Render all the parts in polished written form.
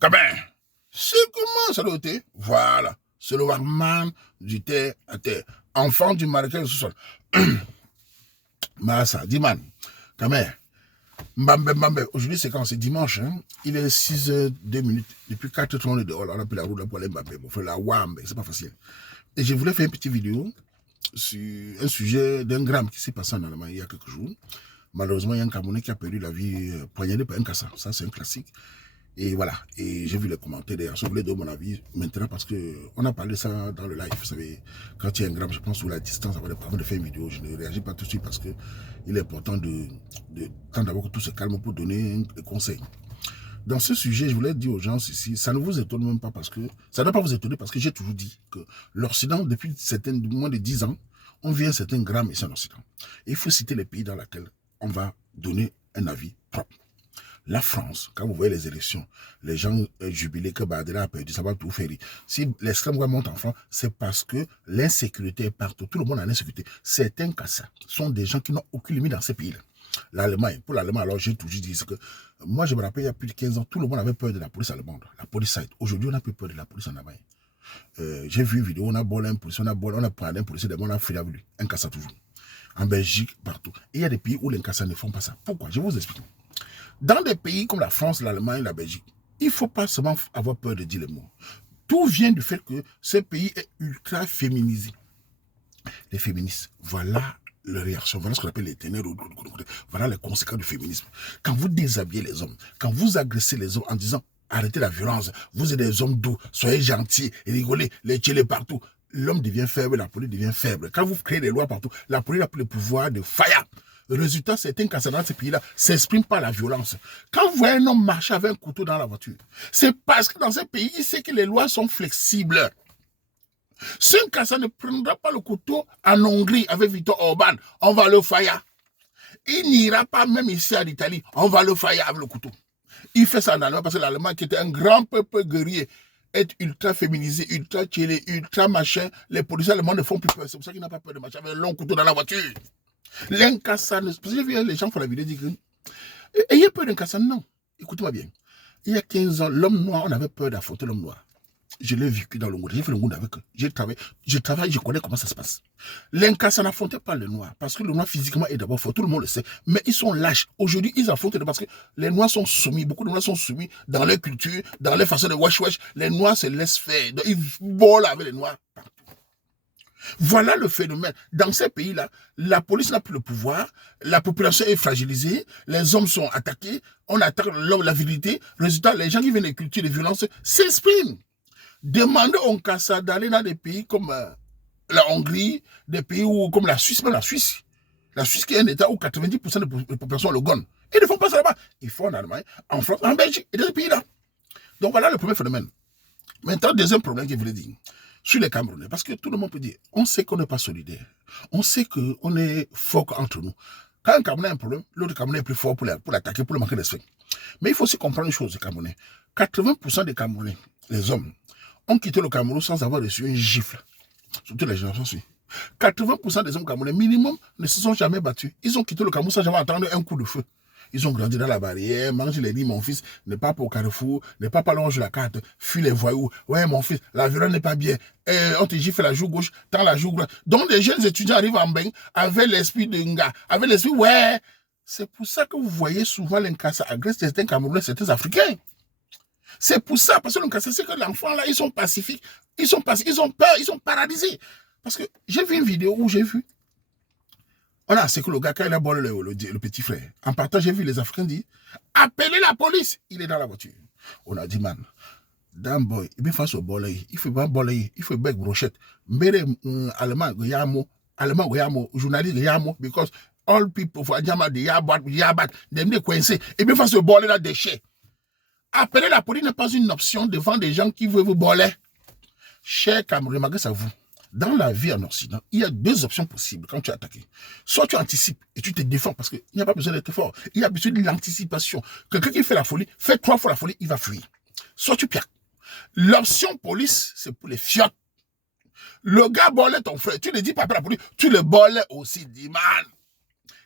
Cabin, c'est comment ça doit être? Voilà, c'est le warman du terre à terre. Enfant du marécage du sous-sol. Massa, Diman, Cabin, Mbambe, Mbambe. Aujourd'hui, c'est quand c'est dimanche, hein? Il est 6h02. Depuis 4 heures, on est dehors. On a pris la route pour aller Mbambe. Pour faire la Wambe, c'est pas facile. Et je voulais faire une petite vidéo sur un sujet d'un gramme qui s'est passé en Allemagne il y a quelques jours. Malheureusement, il y a un Camerounais qui a perdu la vie poignardé par un cassant. Ça, c'est un classique. Et voilà. Et j'ai vu les commentaires d'ailleurs. Je voulais donner mon avis maintenant parce qu'on a parlé de ça dans le live. Vous savez, quand il y a un gramme, je pense sous la distance avant de faire une vidéo. Je ne réagis pas tout de suite parce que il est important tant d'abord que tout se calme pour donner des conseils. Dans ce sujet, je voulais dire aux gens ici, ça ne vous étonne même pas parce que, ça ne doit pas vous étonner parce que j'ai toujours dit que l'Occident, depuis moins de 10 ans, on vit un certain gramme ici en Occident. Et il faut citer les pays dans lesquels on va donner un avis propre. La France, quand vous voyez les élections, les gens jubilés que Badela a perdu, ça va tout faire. Si l'extrême droite monte en France, c'est parce que l'insécurité est partout. Tout le monde a l'insécurité. Certains cas, ça sont des gens qui n'ont aucune limite dans ces pays-là. L'Allemagne, pour l'Allemagne, alors j'ai toujours dit que moi je me rappelle il y a plus de 15 ans, tout le monde avait peur de la police allemande, la police side. Aujourd'hui, on n'a plus peur de la police en Allemagne. J'ai vu une vidéo, on a bolé un policier, on a pris un policier, on a fui avec lui, un cassat toujours. En Belgique, partout. Et il y a des pays où les cassats ne font pas ça. Pourquoi? Je vais vous expliquer. Dans des pays comme la France, l'Allemagne, la Belgique, il ne faut pas seulement avoir peur de dire les mots. Tout vient du fait que ce pays est ultra féminisé. Les féministes, voilà leur réaction, voilà ce qu'on appelle les ténèbres, voilà les conséquences du féminisme. Quand vous déshabillez les hommes, quand vous agressez les hommes en disant arrêtez la violence, vous êtes des hommes doux, soyez gentils, rigolez, les tuez partout, l'homme devient faible, la police devient faible. Quand vous créez des lois partout, la police n'a plus le pouvoir de fire. Le résultat, c'est qu'un cassant dans ces pays-là s'exprime par la violence. Quand vous voyez un homme marcher avec un couteau dans la voiture, c'est parce que dans ces pays, il sait que les lois sont flexibles. Si un cassant ne prendra pas le couteau en Hongrie avec Viktor Orban, on va le faire. Il n'ira pas même ici en Italie, on va le faire avec le couteau. Il fait ça en Allemagne parce que l'Allemagne, qui était un grand peuple guerrier, est ultra féminisé, ultra tchélé, ultra machin. Les policiers allemands ne font plus peur. C'est pour ça qu'il n'a pas peur de marcher avec un long couteau dans la voiture. L'un cassant, parce que j'ai vu les gens font la vidéo dire que ayez peur d'un cassant. Non, écoutez-moi bien. Il y a 15 ans, l'homme noir, on avait peur d'affronter l'homme noir. Je l'ai vécu dans le monde. J'ai fait le monde avec eux. Je travaille, je connais comment ça se passe. L'Inca n'affrontait pas les Noirs parce que le Noir physiquement est d'abord fort. Tout le monde le sait. Mais ils sont lâches. Aujourd'hui, ils affrontent parce que les Noirs sont soumis. Beaucoup de Noirs sont soumis dans leur culture, dans leur façon de wesh. Les Noirs se laissent faire. Donc, ils volent avec les Noirs partout. Voilà le phénomène. Dans ces pays-là, la police n'a plus le pouvoir, la population est fragilisée, les hommes sont attaqués, on attaque l'homme, la virilité. Résultat, les gens qui viennent des cultures de violence s'expriment. Demandez au Kassa d'aller dans des pays comme la Hongrie, des pays où, comme la Suisse, même la Suisse. La Suisse qui est un État où 90% de la population le gonne. Ils ne font pas ça là-bas. Ils font en Allemagne, en France, en Belgique et dans ces pays-là. Donc voilà le premier phénomène. Maintenant, deuxième problème que je voulais dire. Sur les Camerounais, parce que tout le monde peut dire, on sait qu'on n'est pas solidaire. On sait qu'on est fort entre nous. Quand un Camerounais a un problème, l'autre Camerounais est plus fort pour l'attaquer, pour le manquer de respect. Mais il faut aussi comprendre une chose, les Camerounais. 80% des Camerounais, les hommes, ont quitté le Cameroun sans avoir reçu une gifle. Surtout les générations suivantes. 80% des hommes camerounais, minimum, ne se sont jamais battus. Ils ont quitté le Cameroun sans jamais entendre un coup de feu. Ils ont grandi dans la barrière, mangent les lits, mon fils n'est pas pour Carrefour, n'est pas longer la carte, fuis les voyous. Ouais, mon fils, la violence n'est pas bien. On te gifle la joue gauche, tant la joue droite. Donc, les jeunes étudiants arrivent en bain avec l'esprit de Nga, avec l'esprit, ouais. C'est pour ça que vous voyez souvent l'Inkasa agresse certains Camerounais, certains Africains. C'est pour ça, parce que l'Inkasa, c'est que l'enfant là, ils sont pacifiques, ils ont peur, ils sont paralysés. Parce que j'ai vu une vidéo où j'ai vu. On a c'est que le gars, quand il a bolé le petit frère, en partant, j'ai vu les Africains dire appelez la police, il est dans la voiture. On a dit, man, damn boy, il faut faire bolé, il faut pas bolé, il faut bec brochette. Mais allemand, journaliste, because all people for Adjama, they yabat, them they coincés, et bien faire ce bolé là déchet. Appeler la police n'est pas une option devant des gens qui veulent vous boler. Cher Cameroun, malgré ça, vous. Dans la vie en Occident, il y a deux options possibles quand tu es attaqué. Soit tu anticipes et tu te défends parce qu'il n'y a pas besoin d'être fort. Il y a besoin de l'anticipation. Quelqu'un qui fait la folie, fait 3 fois la folie, il va fuir. Soit tu piques. L'option police, c'est pour les fiottes. Le gars bolait ton frère, tu ne dis pas appelle la police, tu le bolais aussi, dis man.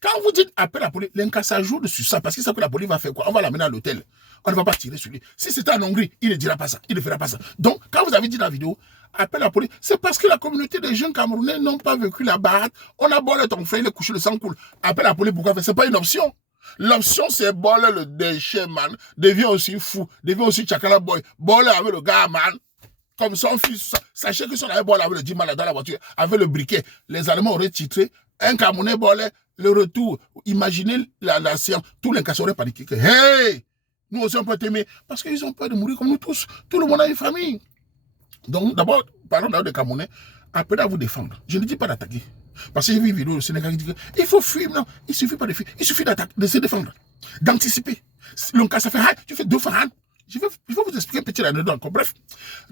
Quand vous dites appelle la police, l'incassa joue dessus ça parce qu'il sait que la police va faire quoi? On va l'amener à l'hôtel. on ne va pas tirer sur lui. Si c'était en Hongrie, il ne dira pas ça, il ne fera pas ça. Donc, quand vous avez dit dans la vidéo, appelle la police, c'est parce que la communauté des jeunes Camerounais n'ont pas vécu la baraque. On a bolé ton frère, il est couché, le sang coule. Appelle la police, pourquoi faire? C'est pas une option. L'option, c'est bolé le déchet, man. Devient aussi fou, devient aussi chakala boy. Bolé avec le gars, man. Comme son fils, sachez que si on avait bolé avec le 10 mal dans la voiture, avec le briquet, les Allemands auraient titré un Camerounais bolé, le retour. Imaginez la séance, tous les casseurs auraient paniqué. Hey! Nous aussi, on peut t'aimer. Parce qu'ils ont peur de mourir comme nous tous. Tout le monde a une famille. Donc, d'abord, parlons d'abord des Camerounais. Appelez à vous défendre. Je ne dis pas d'attaquer. Parce que j'ai vu une vidéo au Sénégal qui dit qu'il faut fuir. Non, il ne suffit pas de fuir. Il suffit d'attaquer, de se défendre. D'anticiper. Le cas, ça fait tu fais deux fois. Il faut vous expliquer un petit anecdote encore. Bref,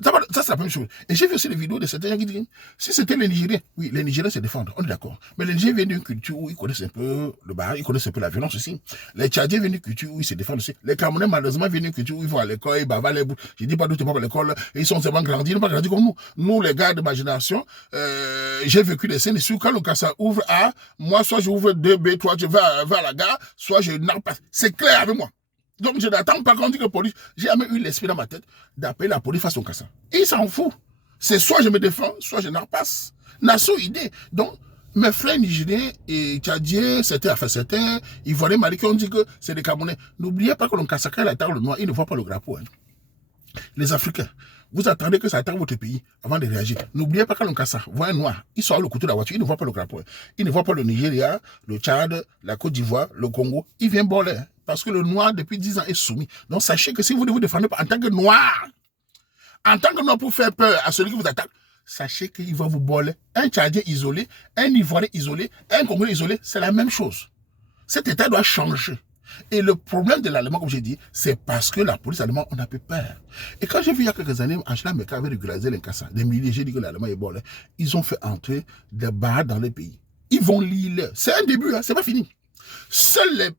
ça c'est la première chose. Et j'ai vu aussi des vidéos de certains gens qui disent si c'était les Nigériens, oui, les Nigériens se défendent, on est d'accord. Mais les Nigériens viennent d'une culture où ils connaissent un peu le bar, ils connaissent un peu la violence aussi. Les Tchadiens viennent d'une culture où ils se défendent aussi. Les Camerounais, malheureusement, viennent d'une culture où ils vont à l'école, ils bavent les bouts. Je dis pas d'autres pas à l'école, ils sont tellement grandis, ils n'ont pas grandi comme nous. Nous, les gars de ma génération, j'ai vécu des scènes où quand le cas ouvre à moi, soit j'ouvre 2B, 3, je vais à la gare, soit je n'en passe. C'est clair avec moi. Donc, je n'attends pas qu'on dise que la police, j'ai jamais eu l'esprit dans ma tête d'appeler la police face au cassant. Il s'en fout. C'est soit je me défends, soit je n'en passe. N'a pas idée. Donc, mes frères nigériens et tchadiens, certains ivoiriens, maliens, on dit que c'est des Camerounais. N'oubliez pas que l'on casse la terre, le noir, ils ne voient pas le drapeau. Hein. Les Africains, vous attendez que ça attaque votre pays avant de réagir. N'oubliez pas que l'on casse voit un noir, il sort le couteau de la voiture, il ne voit pas le drapeau. Hein. Il ne voit pas le Nigeria, le Tchad, la Côte d'Ivoire, le Congo. Il vient boler. Hein. Parce que le noir, depuis 10 ans, est soumis. Donc, sachez que si vous ne vous défendez pas en tant que noir pour faire peur à celui qui vous attaque, sachez qu'il va vous boler. Un Tchadien isolé, un Ivoirien isolé, un Congolais isolé, c'est la même chose. Cet état doit changer. Et le problème de l'Allemand, comme j'ai dit, c'est parce que la police allemande, on a peu peur. Et quand j'ai vu il y a quelques années, Angela Merkel avait régularisé l'Inkasa, des milliers, j'ai dit que l'Allemand est bolé, ils ont fait entrer des barres dans les pays. Ils vont lire. C'est un début, hein, c'est pas fini. Seuls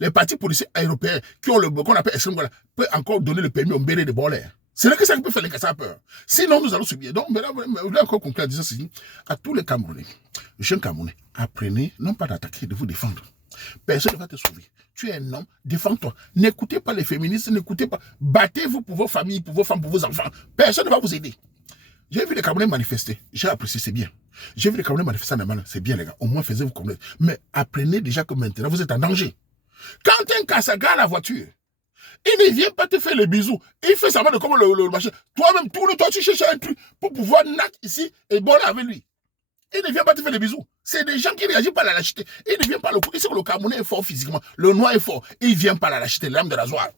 les partis policiers européens qui ont le qu'on appelle extrême droite peuvent encore donner le permis aux bérets de Bolé. C'est là que ça peut faire les casseurs peur. Sinon, nous allons subir. Donc, maintenant, je voulais encore conclure en disant ceci à tous les Camerounais, les jeunes Camerounais, apprenez non pas d'attaquer, de vous défendre. Personne ne va te sauver. Tu es un homme, défends-toi. N'écoutez pas les féministes, n'écoutez pas. Battez-vous pour vos familles, pour vos femmes, pour vos enfants. Personne ne va vous aider. J'ai vu les Camerounais manifester. J'ai apprécié, c'est bien. J'ai vu les Camerounais manifester en Allemagne. C'est bien, les gars. Au moins, faisez-vous connaître. Mais apprenez déjà que maintenant, vous êtes en danger. Quand un Kassaga à la voiture, il ne vient pas te faire les bisous. Il fait semblant de comme le machin. Toi-même, toi, tu cherches un truc pour pouvoir naître ici et boire avec lui. Il ne vient pas te faire des bisous. C'est des gens qui réagissent par la lâcheté. Il ne vient pas le coup. Il sait que le Camerounais est fort physiquement. Le noir est fort. Il vient par la lâcheté, l'âme de rasoir.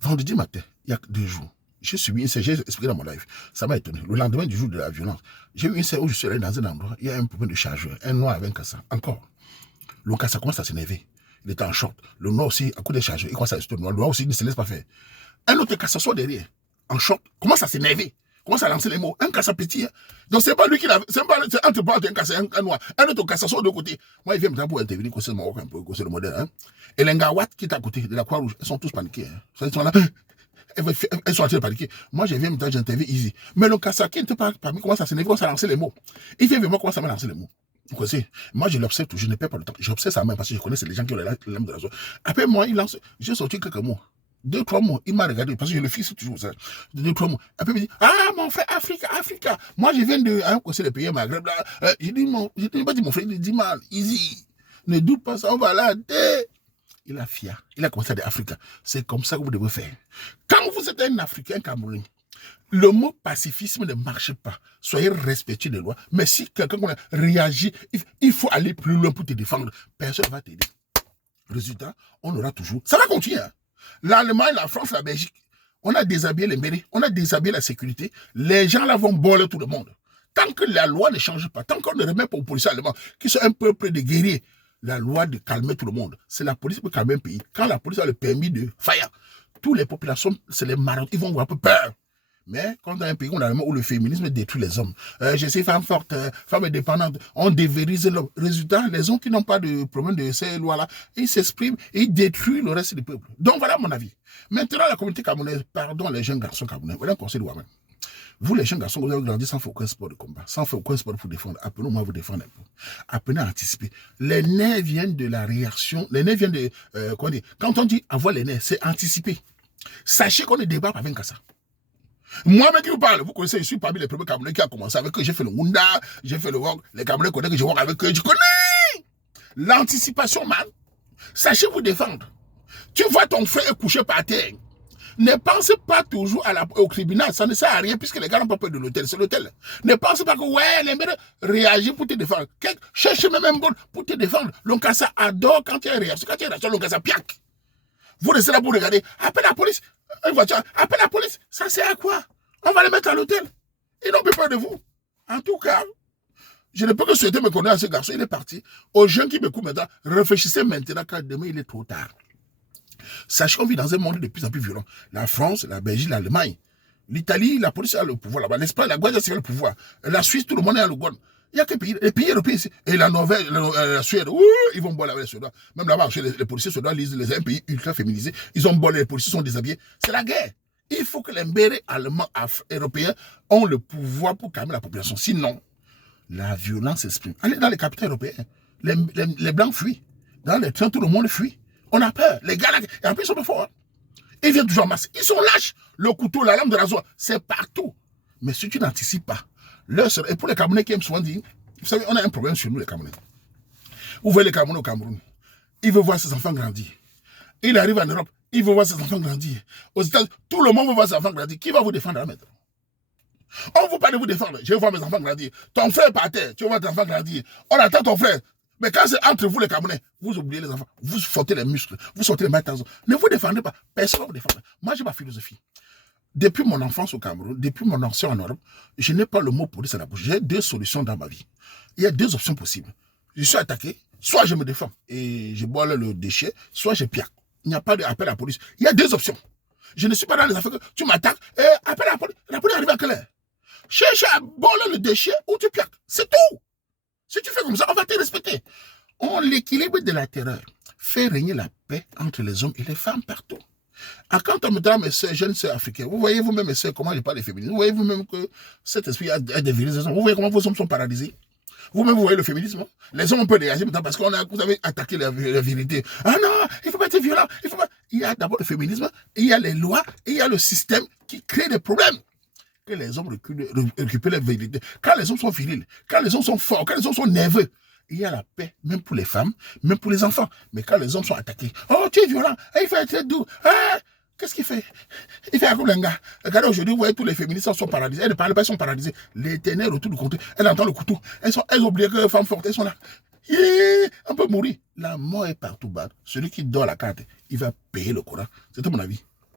Vendredi matin, il y a 2 jours, j'ai subi une scène, j'ai expliqué dans mon live. Ça m'a étonné. Le lendemain du jour de la violence, j'ai eu une scène où je suis allé dans un endroit, il y a un problème de chargeur, un noir avec un cassa. Encore. Le cassa commence à s'énerver. Il était en short. Le noir aussi, à coup des chargeurs, il commence à rester noir. Le noir aussi, il ne se laisse pas faire. Un autre cassa soit derrière, en short, commence à s'énerver. Commence à lancer les mots. Un cassa petit. Hein. Donc, c'est pas lui qui l'a. C'est entre parenthèses un cassa, un noir. Un autre cassa soit de côté. Moi, il vient maintenant pour intervenir, causer le Maroc un peu, causer le modèle. Hein. Et les Ngawat qui est à côté de la Croix-Rouge, ils sont tous paniqués. Hein. Ils sont là. Elles sont en train de paniquer. Moi, je viens maintenant, j'interviens easy. Mais le cassa qui n'était pas parmi commence à s'énerver, commence à lancer les mots. Il vient vraiment commencer à me lancer les mots. Vous connaissez? Moi, je l'observe tout. Je ne perds pas le temps. J'observe ça même parce que je connais, c'est les gens qui ont l'âme de la zone. Après, moi, il lance. J'ai sorti quelques mots. 2-3 mots. Il m'a regardé parce que je le fixe toujours ça. 2-3 mots. Après, il me dit, ah, mon frère, Africa. Moi, je viens de, conseil des pays Maghreb, là. J'ai dit, mon frère, il dit, mal, easy. Ne doute pas, ça, on va là. Il a fier. Il a commencé à dire Africain. C'est comme ça que vous devez faire. Quand vous êtes un Africain Camerounais, le mot pacifisme ne marche pas. Soyez respectueux des lois. Mais si quelqu'un réagit, il faut aller plus loin pour te défendre. Personne ne va t'aider. Résultat, on aura toujours. Ça va continuer. Hein? L'Allemagne, la France, la Belgique, on a déshabillé les mairies, on a déshabillé la sécurité. Les gens là vont boler tout le monde. Tant que la loi ne change pas, tant qu'on ne remet pas aux policiers allemands, qui sont un peuple de guerriers, la loi de calmer tout le monde. C'est la police qui peut calmer un pays. Quand la police a le permis de fire, toutes les populations, c'est les marins, ils vont avoir un peu peur. Mais quand dans un pays où le féminisme détruit les hommes, je sais, femme forte, femme indépendante, on dévérise l'homme. Résultat, les hommes qui n'ont pas de problème de ces lois-là, ils s'expriment et ils détruisent le reste du peuple. Donc voilà mon avis. Maintenant, la communauté camerounaise, pardon les jeunes garçons camerounais, voilà un conseil de moi-même. Vous, les jeunes garçons, vous avez grandi sans faire aucun sport de combat, sans faire aucun sport pour défendre. Apprenez-moi à vous défendre un peu. Apprenez à anticiper. Les nerfs viennent de la réaction. Les nerfs viennent de... comment dire, quand on dit avoir les nerfs, c'est anticiper. Sachez qu'on ne débat pas avec ça. Moi-même qui vous parle, vous connaissez, je suis parmi les premiers Camerounais qui a commencé avec eux. J'ai fait le Wunda, j'ai fait le Wok. Les Camerounais connaissent que je work avec eux. Je connais l'anticipation, man. Sachez vous défendre. Tu vois ton frère couché par terre. Ne pensez pas toujours au tribunal, ça ne sert à rien puisque les gars n'ont pas peur de l'hôtel, c'est l'hôtel. Ne pensez pas que ouais, les mecs réagissent pour te défendre. Cherchez même un bon pour te défendre. L'Onkassa adore quand il y a une réaction. Quand il y a une réaction, l'Onkassa piac. Vous restez là pour regarder. Appelle la police. Une voiture, appelle la police. Ça sert à quoi? On va les mettre à l'hôtel. Ils n'ont plus peur de vous. En tout cas, je ne peux que souhaiter me connaître à ce garçon. Il est parti. Aux jeunes qui m'écoutent maintenant, réfléchissez maintenant car demain il est trop tard. Sachez qu'on vit dans un monde de plus en plus violent. La France, la Belgique, l'Allemagne, l'Italie, la police a le pouvoir là-bas. L'Espagne, la Guadeloupe a le pouvoir. La Suisse, tout le monde a le gon. Il n'y a que les pays européens ici. Et la Norvège, la Suède, ils vont boire avec les Suédois. Même là-bas, les policiers suédois lisent les un pays ultra féminisé. Ils ont boire, les policiers sont déshabillés. C'est la guerre. Il faut que les mbérés allemands, européens ont le pouvoir pour calmer la population. Sinon, la violence s'exprime. Allez dans les capitales européennes. Les Blancs fuient. Dans les trains, tout le monde fuit. On a peur. Les gars, là, et en plus, ils sont forts. Ils viennent toujours en masse. Ils sont lâches. Le couteau, la lame de rasoir, c'est partout. Mais si tu n'anticipes pas, et pour les Camerounais qui aiment souvent dire, vous savez, on a un problème chez nous, les Camerounais. Vous voyez les Camerounais au Cameroun. Ils veulent voir ses enfants grandir. Il arrive en Europe, il veut voir ses enfants grandir. Aux États-Unis, tout le monde veut voir ses enfants grandir. Qui va vous défendre là maintenant? On ne veut pas de vous défendre. Je veux voir mes enfants grandir. Ton frère par terre, tu veux voir tes enfants grandir. On attend ton frère. Mais quand c'est entre vous les Camerounais, vous oubliez les enfants. Vous sortez les muscles, vous sortez les mains. Ne vous défendez pas. Personne ne vous défend. Moi, j'ai ma philosophie. Depuis mon enfance au Cameroun, depuis mon ancien en Europe, je n'ai pas le mot police à la bouche. J'ai deux solutions dans ma vie. Il y a deux options possibles. Je suis attaqué, soit je me défends et je bois le déchet, soit je piaque. Il n'y a pas d'appel à la police. Il y a deux options. Je ne suis pas dans les affaires que tu m'attaques et appelle la police. La police arrive à quelle heure? Cherche à boire le déchet ou tu piaques. C'est tout. Si tu fais comme ça, on va te respecter. L'équilibre de la terreur fait régner la paix entre les hommes et les femmes partout. Quand on me dit mes soeurs, jeunes soeurs africaines, vous voyez vous-même, mes soeurs, comment je parle des féminisme. Vous voyez vous-même que cet esprit a des virilismes. Vous voyez comment vos hommes sont paralysés. Vous-même, vous voyez le féminisme. Les hommes ont peu réagir maintenant parce que vous avez attaqué la vérité. Ah non, il ne faut pas être violent. Il y a d'abord le féminisme, il y a les lois, et il y a le système qui crée des problèmes. Que les hommes récupèrent la vérité. Quand les hommes sont virils, quand les hommes sont forts, quand les hommes sont nerveux, il y a la paix, même pour les femmes, même pour les enfants. Mais quand les hommes sont attaqués, oh, tu es violent, il faut être doux. Ah, qu'est-ce qu'il fait? Il fait un coup gars. Regardez aujourd'hui, vous voyez, tous les féministes sont paralysés. Elles ne parlent pas, elles sont paralysées. L'éternel autour du compte, elles entendent le couteau. Elles oublient que les femmes fortes, elles sont là. On peut mourir. La mort est partout bas. Celui qui dort la carte, il va payer le Coran. C'est mon avis.